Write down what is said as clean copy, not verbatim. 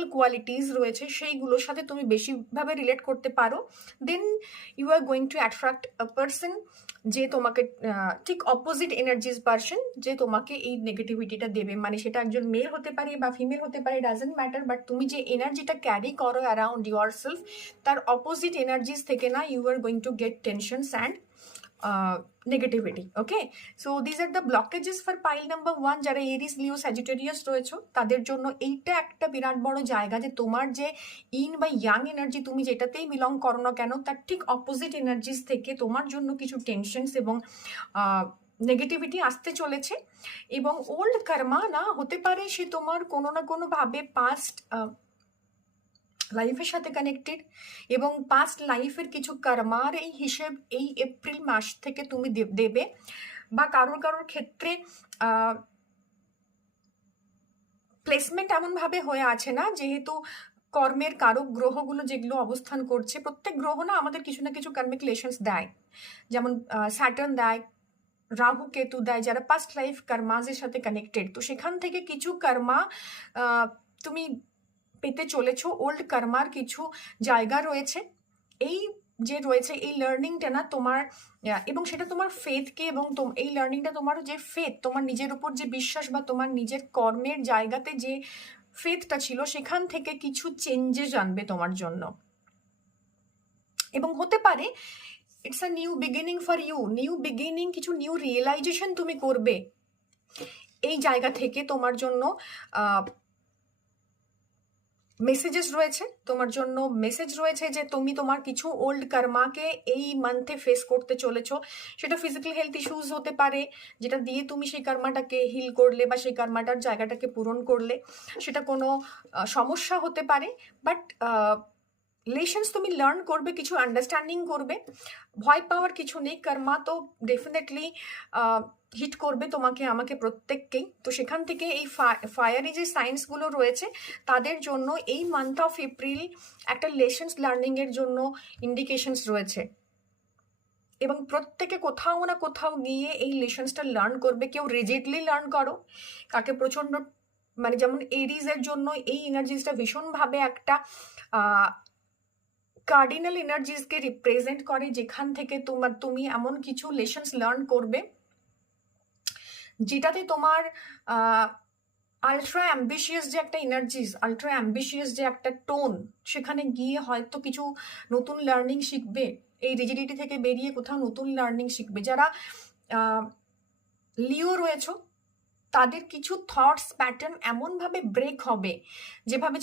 Nobel qualities রয়েছে সেইগুলোর সাথে তুমি বেশিভাবে রিলেট করতে পারো, then you are going to attract a person যে তোমাকে ঠিক অপোজিট এনার্জিস পার্সন যে তোমাকে এই নেগেটিভিটিটা দেবে। মানে সেটা একজন মেল হতে পারে বা ফিমেল হতে পারে, ডাজেন্ট ম্যাটার, বাট তুমি যে এনার্জিটা ক্যারি করো অ্যারাউন্ড ইউর সেলফ, তার অপোজিট এনার্জিস থেকে না you are going to get tensions and negativity. Okay, so these are the blockages for pile number 1। যারা এরিস, লিও, স্যাজিটেরিয়াস রয়েছে তাদের জন্য এইটা একটা বিরাট বড় জায়গা যে তোমার যে ইন বা ইয়াং এনার্জি তুমি যেটাতেই বিলং করো না কেন, তার ঠিক অপোজিট এনার্জিস থেকে তোমার জন্য কিছু টেনশনস এবং নেগেটিভিটি আসতে চলেছে। এবং ওল্ড কর্মা না হতে পারে সে তোমার কোনো না কোনোভাবে পাস্ট লাইফের সাথে কানেক্টেড, এবং পাস্ট লাইফের কিছু কর্মার এই হিসেব এই এপ্রিল মাস থেকে তুমি দেবে। বা কারোর ক্ষেত্রে প্লেসমেন্ট এমনভাবে হয়ে আছে না, যেহেতু কর্মের কারক গ্রহগুলো যেগুলো অবস্থান করছে, প্রত্যেক গ্রহ না আমাদের কিছু না কিছু কার্মিক রিলেশনস দেয়, যেমন স্যাটার্ন দেয়, রাহু কেতু দেয়, যারা পাস্ট লাইফ কর্মাজের সাথে কানেক্টেড। তো সেখান থেকে কিছু কর্মা তুমি পেতে চলেছো। ওল্ড কর্মার কিছু জায়গা রয়েছে, এই যে রয়েছে এই লার্নিংটা না তোমার, এবং সেটা তোমার ফেথকে এবং এই লার্নিংটা তোমার যে ফেথ, তোমার নিজের উপর যে বিশ্বাস বা তোমার নিজের কর্মের জায়গাতে যে ফেথটা ছিল, সেখান থেকে কিছু চেঞ্জেস আনবে তোমার জন্য। এবং হতে পারে it's a new beginning for you, new beginning, কিছু নিউ রিয়েলাইজেশন তুমি করবে এই জায়গা থেকে। তোমার জন্য মেসেজেস রয়েছে, তোমার জন্য মেসেজ রয়েছে যে তুমি তোমার কিছু ওল্ড কর্মাকে এই মান্থে ফেস করতে চলেছো। সেটা ফিজিক্যাল হেলথ ইস্যুস হতে পারে, যেটা দিয়ে তুমি সেই কর্মাটাকে হিল করলে বা সেই কর্মাটার জায়গাটাকে পূরণ করলে, সেটা কোনো সমস্যা হতে পারে। বাট লেসন্স তুমি লার্ন করবে, কিছু আন্ডারস্ট্যান্ডিং করবে। ভয় পাওয়ার কিছু নেই, কর্মা তো ডেফিনেটলি হিট করবে তোমাকে, আমাকে, প্রত্যেককেই। তো সেখান থেকে এই ফায়ারি যে সায়েন্সগুলো রয়েছে তাদের জন্য এই মান্থ অফ এপ্রিল একটা লেসন্স লার্নিংয়ের জন্য ইন্ডিকেশনস রয়েছে, এবং প্রত্যেকে কোথাও না কোথাও গিয়ে এই লেসন্সটা লার্ন করবে। কেউ রিজিডলি লার্ন করো, কাকে প্রচণ্ড, মানে যেমন এরিজের জন্য এই এনার্জিসটা ভীষণভাবে একটা কার্ডিনাল এনার্জিসকে রিপ্রেজেন্ট করে, যেখান থেকে তুমি এমন কিছু লেসন্স লার্ন করবে যেটাতে তোমার আলট্রা অ্যাম্বিশিয়াস যে একটা এনার্জিস, আলট্রা অ্যাম্বিশিয়াস যে একটা টোন, সেখানে গিয়ে হয়তো কিছু নতুন লার্নিং শিখবে। এই রিজিডিটি থেকে বেরিয়ে কোথাও নতুন লার্নিং শিখবে। যারা লিও রয়েছে তাদের কিছু থটস প্যাটার্ন এমনভাবে ব্রেক হবে, যেভাবে